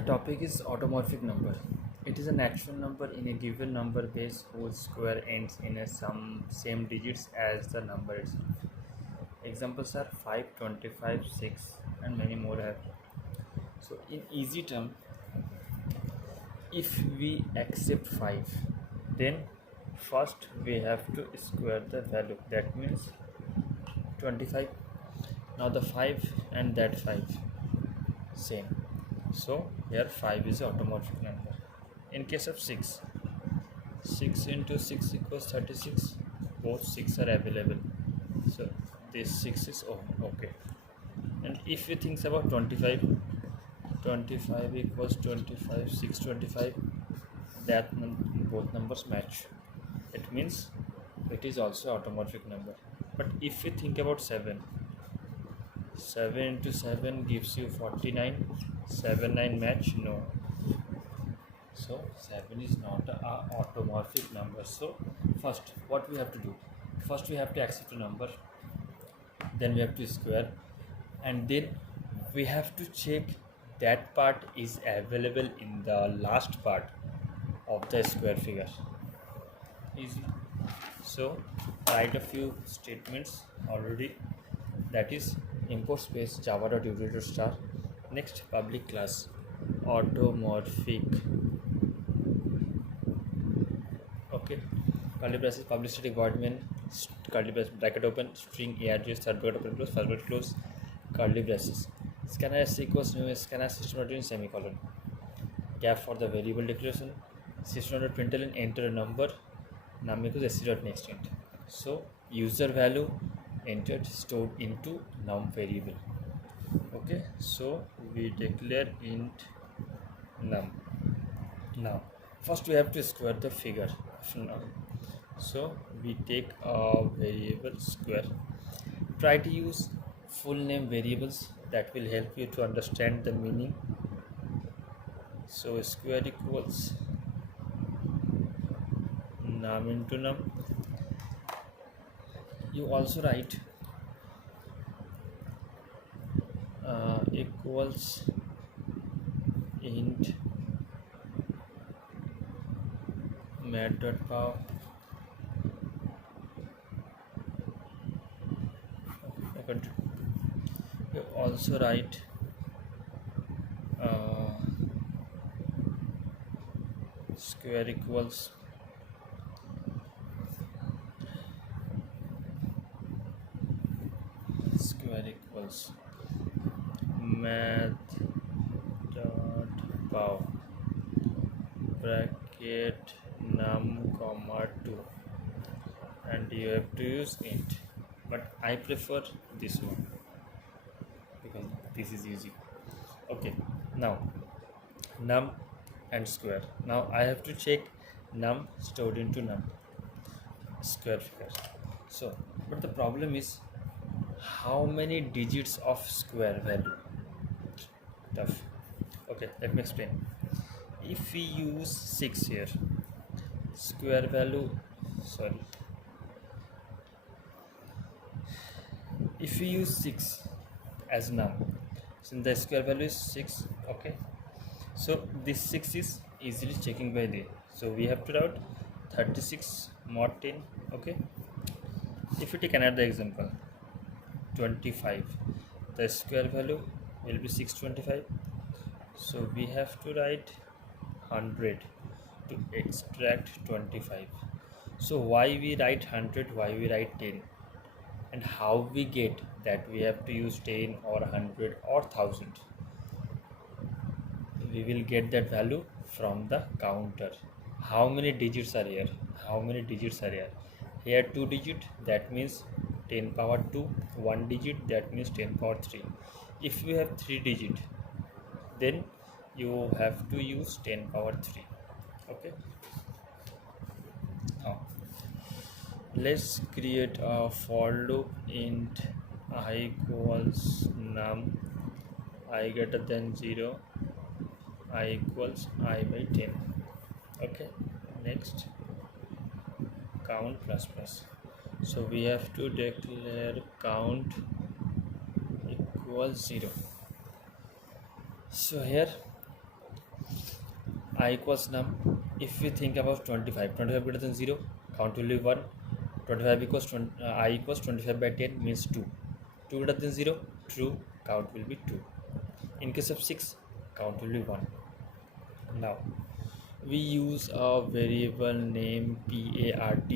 The topic is automorphic number. It is a natural number in a given number base whose square ends in a same digits as the number itself. Examples are 5, 25, 6 and many more have. So in easy term, if we accept 5, then first we have to square the value. That means 25. Now the 5 and that 5 same. So here 5 is an automorphic number. In case of 6, 6 into 6 equals 36. Both 6 are available. So this 6 is okay. And if you think about 25, 25 equals 25, 6, 25, that both numbers match. It means it is also automorphic number. But if you think about 7, 7 into 7 gives you 49. 7, 9 match? No. So 7 is not a automorphic number. So first what we have to do? First we have to accept a number. Then we have to square. And then we have to check that part is available in the last part of the square figure. Easy. So write a few statements already. That is import space java.util.star. Next public class automorphic. Okay, curly braces, public static void main, curly bracket open, string address, third bracket open close, first bracket close, curly braces. Scanner s equals new scanner system semicolon. Gap for the variable declaration. System.println enter a number. Num equals sc.next int. So user value entered stored into num variable. Okay, so we declare int num. Now first we have to square the figure of num. So we take a variable square. Try to use full name variables, that will help you to understand the meaning. So square equals num into num. You also write equals int mat.power. You also write square equals math.power bracket num comma 2, and you have to use int, but I prefer this one because this is easy. Okay, now num and square. Now I have to check num stored into num square figure. So but the problem is how many digits of square value? Tough. Okay, let me explain. If we use 6 here, square value, if we use 6 as num, since the square value is 6, okay, so this 6 is easily checking by the, so we have to write 36 mod 10. Okay, if you take another example, 25, the square value will be 625, so we have to write 100 to extract 25. So why we write 100, why we write 10, and how we get that we have to use 10 or 100 or 1000? We will get that value from the counter. How many digits are here? How many digits are here? Here 2 digit, that means 10 power 2. 1 digit, that means 10 power 3. If you have 3 digit, then you have to use 10 power 3. Okay, now let's create a for loop int I equals num I greater than 0, I equals I by 10. Okay, next count plus plus. So we have to declare count equals 0. So here I equals num. If we think about 25 greater than 0, count will be 1. 25 equals I equals 25 by 10 means 2. 2 greater than 0, true, count will be 2. In case of 6, count will be 1. Now we use a variable name part.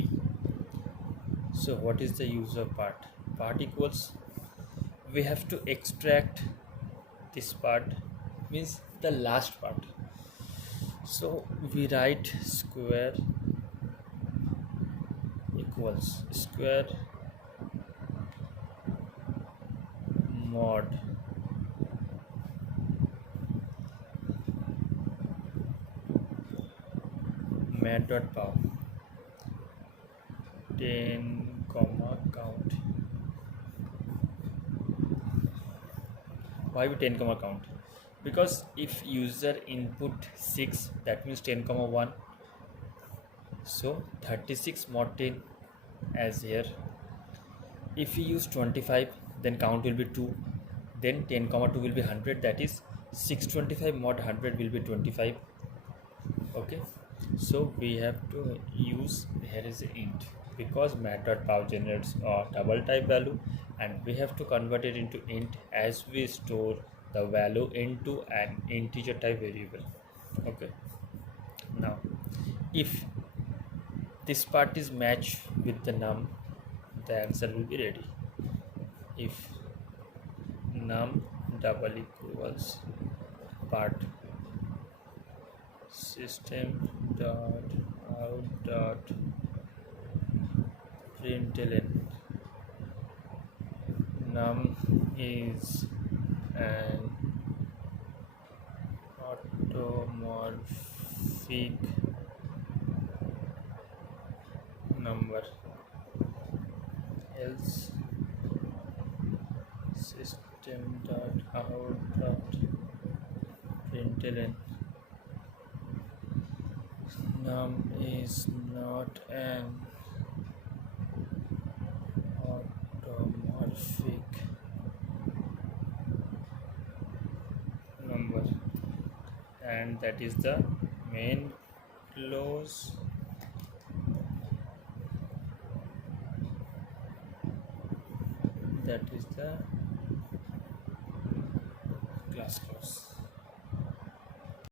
So what is the use of part? Part equals, we have to extract this part, means the last part. So we write square equals square mod mat.pow 10 comma count. Why we 10 comma count? Because if user input 6, that means 10 comma 1, so 36 mod 10 as here. If we use 25, then count will be 2, then 10 comma 2 will be 100, that is 625 mod 100 will be 25. Okay, so we have to use, here is int, because mat.pow generates a double type value and we have to convert it into int as we store the value into an integer type variable. Okay, now if this part is matched with the num, the answer will be ready. If num double equals part system dot out dot println num is an automorphic number, else system dot out dot println num is not an automorphic number, and that is the main clause. That is the class clause.